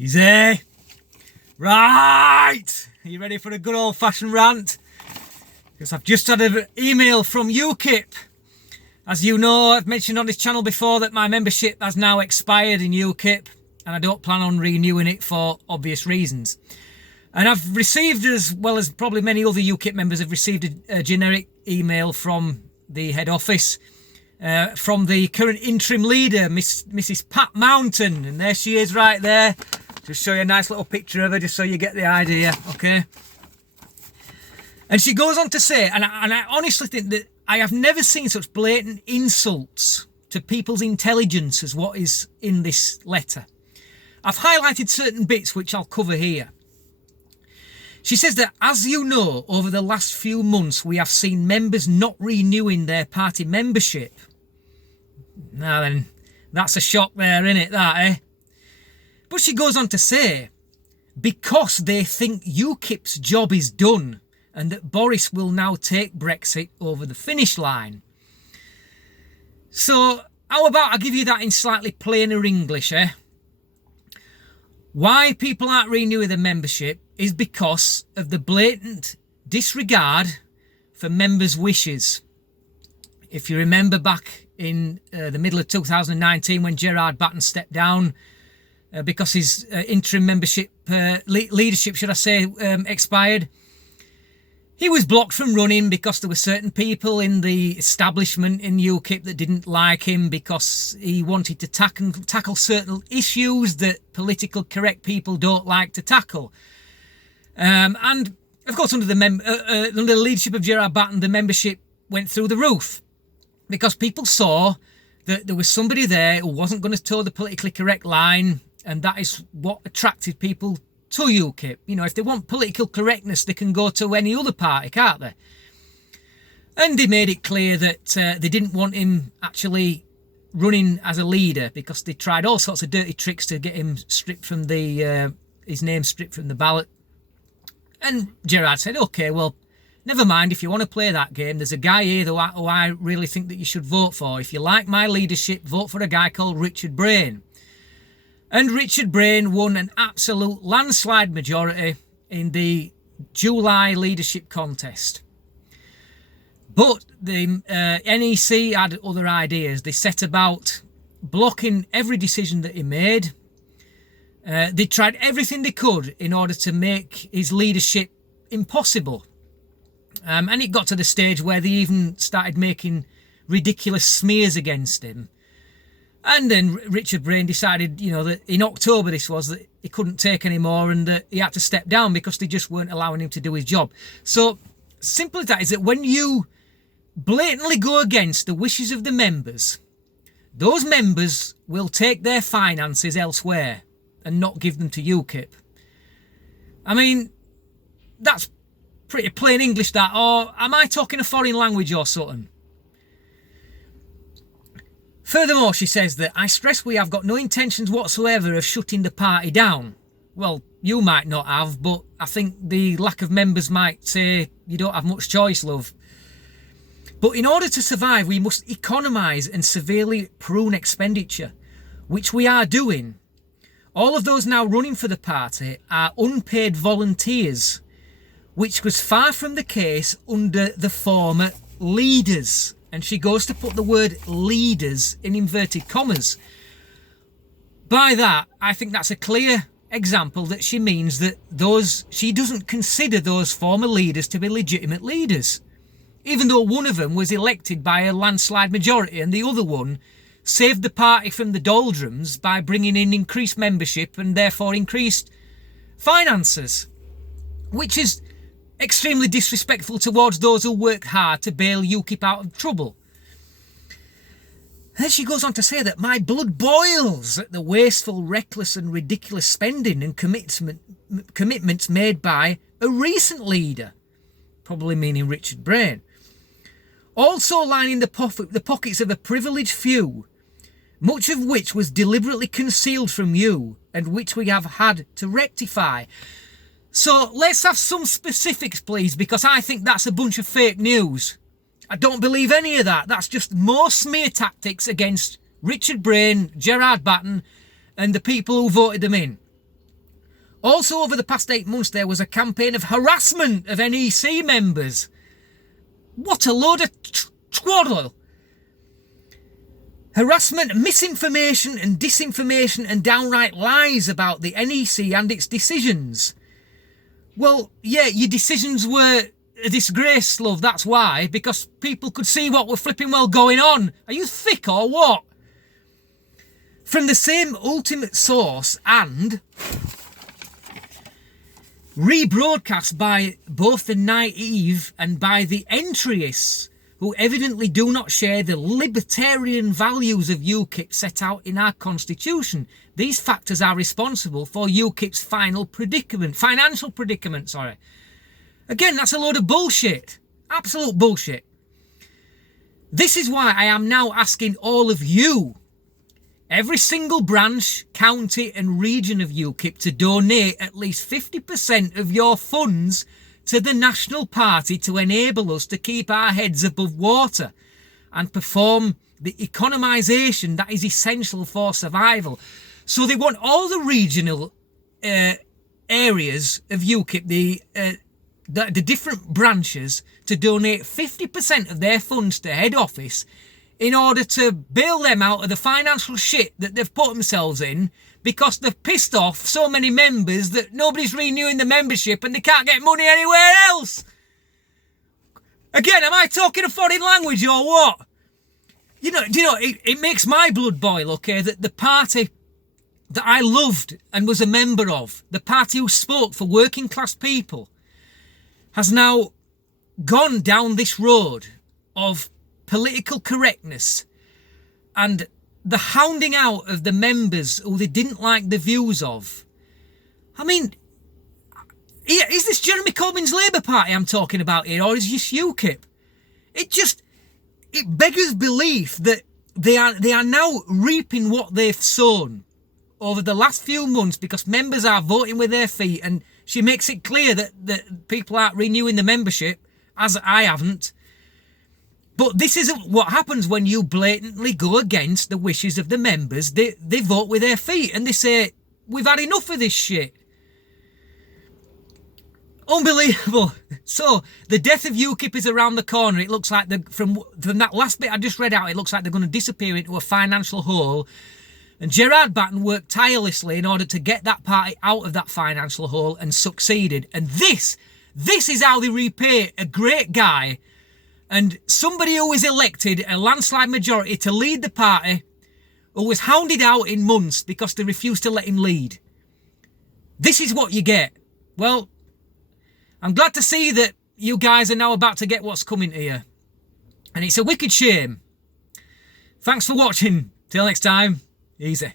Easy. Right. Are you ready for a good old-fashioned rant? Because I've just had an email from UKIP. As you know, I've mentioned on this channel before that my membership has now expired in UKIP, and I don't plan on renewing it for obvious reasons. And I've received, as well as probably many other UKIP members, have received a generic email from the head office from the current interim leader, Mrs. Pat Mountain. And there she is right there. Just show you a nice little picture of her, just so you get the idea, okay? And she goes on to say, and I honestly think that I have never seen such blatant insults to people's intelligence as what is in this letter. I've highlighted certain bits which I'll cover here. She says that, as you know, over the last few months we have seen members not renewing their party membership. Now then, that's a shock there, isn't it, that, eh? But she goes on to say, because they think UKIP's job is done and that Boris will now take Brexit over the finish line. So, how about I give you that in slightly plainer English, eh? Why people aren't renewing their membership is because of the blatant disregard for members' wishes. If you remember back in the middle of 2019 when Gerard Batten stepped down because his interim membership, leadership should I say, expired, he was blocked from running because there were certain people in the establishment in UKIP that didn't like him because he wanted to tackle certain issues that political correct people don't like to tackle. And of course, under the leadership of Gerard Batten, the membership went through the roof because people saw that there was somebody there who wasn't going to toe the politically correct line, and that is what attracted people to UKIP. You know, if they want political correctness, they can go to any other party, can't they? And they made it clear that they didn't want him actually running as a leader because they tried all sorts of dirty tricks to get him stripped from his name stripped from the ballot. And Gerard said, okay, well, never mind, if you want to play that game, there's a guy here who I really think that you should vote for. If you like my leadership, vote for a guy called Richard Brain. And Richard Brain won an absolute landslide majority in the July leadership contest. But the NEC had other ideas. They set about blocking every decision that he made. They tried everything they could in order to make his leadership impossible. And it got to the stage where they even started making ridiculous smears against him. And then Richard Brain decided, you know, that in October that he couldn't take any more and that he had to step down because they just weren't allowing him to do his job. So, simple as that is that when you blatantly go against the wishes of the members, those members will take their finances elsewhere and not give them to UKIP. I mean, that's pretty plain English, that. Or am I talking a foreign language or something? Furthermore, she says that I stress we have got no intentions whatsoever of shutting the party down. Well, you might not have, but I think the lack of members might say you don't have much choice, love. But in order to survive, we must economise and severely prune expenditure, which we are doing. All of those now running for the party are unpaid volunteers, which was far from the case under the former leaders. And she goes to put the word leaders in inverted commas. By that, I think that's a clear example that she means that she doesn't consider those former leaders to be legitimate leaders. Even though one of them was elected by a landslide majority and the other one saved the party from the doldrums by bringing in increased membership and therefore increased finances. Which is extremely disrespectful towards those who work hard to bail UKIP out of trouble. And then she goes on to say that my blood boils at the wasteful, reckless and ridiculous spending and commitments made by a recent leader, probably meaning Richard Brain, also lining the pockets of a privileged few, much of which was deliberately concealed from you and which we have had to rectify. So let's have some specifics, please, because I think that's a bunch of fake news. I don't believe any of that. That's just more smear tactics against Richard Brain, Gerard Batten, and the people who voted them in. Also, over the past 8 months, there was a campaign of harassment of NEC members. What a load of twaddle. Harassment, misinformation and disinformation and downright lies about the NEC and its decisions. Well, yeah, your decisions were a disgrace, love, that's why, because people could see what were flipping well going on. Are you thick or what? From the same ultimate source and rebroadcast by both the naive and by the entryists, who evidently do not share the libertarian values of UKIP set out in our constitution. These factors are responsible for UKIP's financial predicament. Again, that's a load of bullshit. Absolute bullshit. This is why I am now asking all of you, every single branch, county and region of UKIP, to donate at least 50% of your funds to the National Party to enable us to keep our heads above water and perform the economisation that is essential for survival. So they want all the regional areas of UKIP, the different branches, to donate 50% of their funds to head office in order to bail them out of the financial shit that they've put themselves in, because they've pissed off so many members that nobody's renewing the membership and they can't get money anywhere else. Again, am I talking a foreign language or what? It makes my blood boil, okay, that the party that I loved and was a member of, the party who spoke for working class people, has now gone down this road of political correctness and the hounding out of the members who they didn't like the views of. I mean, is this Jeremy Corbyn's Labour Party I'm talking about here, or is this UKIP? It beggars belief that they are now reaping what they've sown over the last few months, because members are voting with their feet, and she makes it clear that people aren't renewing the membership, as I haven't. But this isn't what happens when you blatantly go against the wishes of the members. They vote with their feet and they say, we've had enough of this shit. Unbelievable. So, the death of UKIP is around the corner. It looks like, from that last bit I just read out, it looks like they're going to disappear into a financial hole. And Gerard Batten worked tirelessly in order to get that party out of that financial hole and succeeded. And this is how they repay a great guy and somebody who was elected a landslide majority to lead the party, who was hounded out in months because they refused to let him lead. This is what you get. Well, I'm glad to see that you guys are now about to get what's coming to you. And it's a wicked shame. Thanks for watching. Till next time, easy.